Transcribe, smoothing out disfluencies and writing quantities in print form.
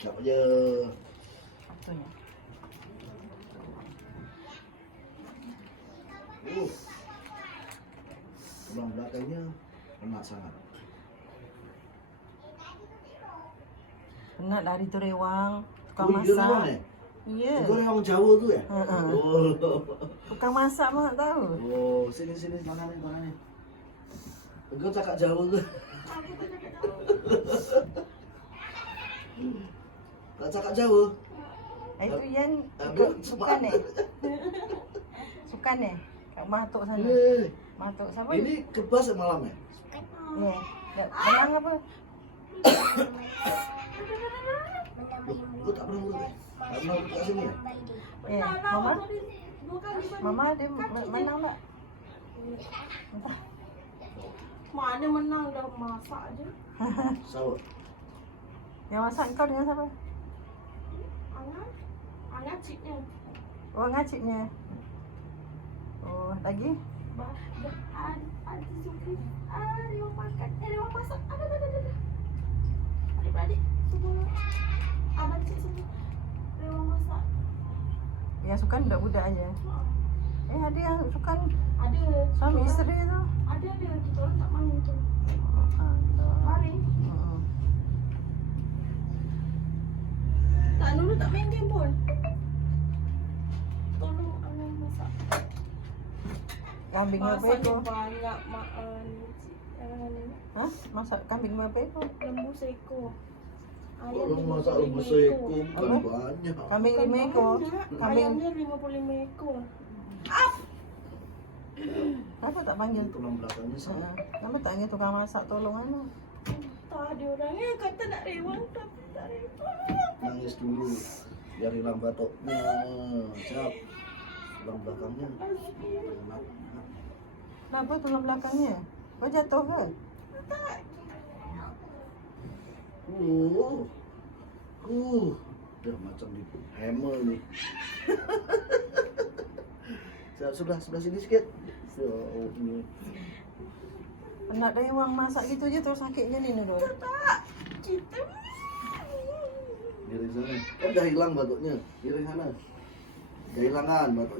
Siap aja. Satunya. Tulang belakangnya enak sangat. Penat dari tu rewang, tukang Oh, dia rewang, masak. eh? Iya. Itu rewang Jawa tu ya? Heeh. Oh. Tukang masak mah tahu. Oh, sini tangan ni. Engkau cakap Jawa tu. Tak cakap Jawa. Itu yang Aduh, sukan Sukan kat Matuk sana. Matuk siapa? Ini kebas malam ya? Ya. Menang apa? Kau tak pernah lihat? Tak pernah lihat kat sini ya? Mama? Mama ada menang tak? Entah. Mana menang dah masak je. Sawat. Yang masak kau dengan siapa? Angan ciknya. Oh, ngaciknya. Oh, lagi? Ada suku. Dia orang makan. Dia orang masak. Ada. Adik-beradik semua. Abang cik semua. Dia orang masak. Yang sukan budak-budak aja. Ada yang sukan Ada. suami isteri tu. Ada. Kita orang tak main tu. Allah. Mari. Tak dulu tak main game pun. Tolong Angan masak. Kambing berapa Masaknya ekor? banyak makan. Ha? Masak kambing berapa ekor? Lembu seekor. Orang masak lembu seekor bukan Apa? banyak. Kambing 5 ekor. Kambing Ayamnya 55 ekor. kenapa tak panggil? Tulang belakangnya sangat. Kenapa tak panggil tukang masak tolong anu? Tak ada orangnya kata nak rewang tapi tak rewang. Nangis dulu biar hilang batoknya. Siap. Tulang belakangnya. Enak. Kenapa tulang belakangnya? Kau jatuh ke? Dah macam di hammer ni. Siap, sebelah sini sikit. So, ini. Penat dari wang masak gitu je terus sakitnya ni tu. Kita Diri sana. Kan dah hilang batoknya. Diri sana. Kehilangan batoknya.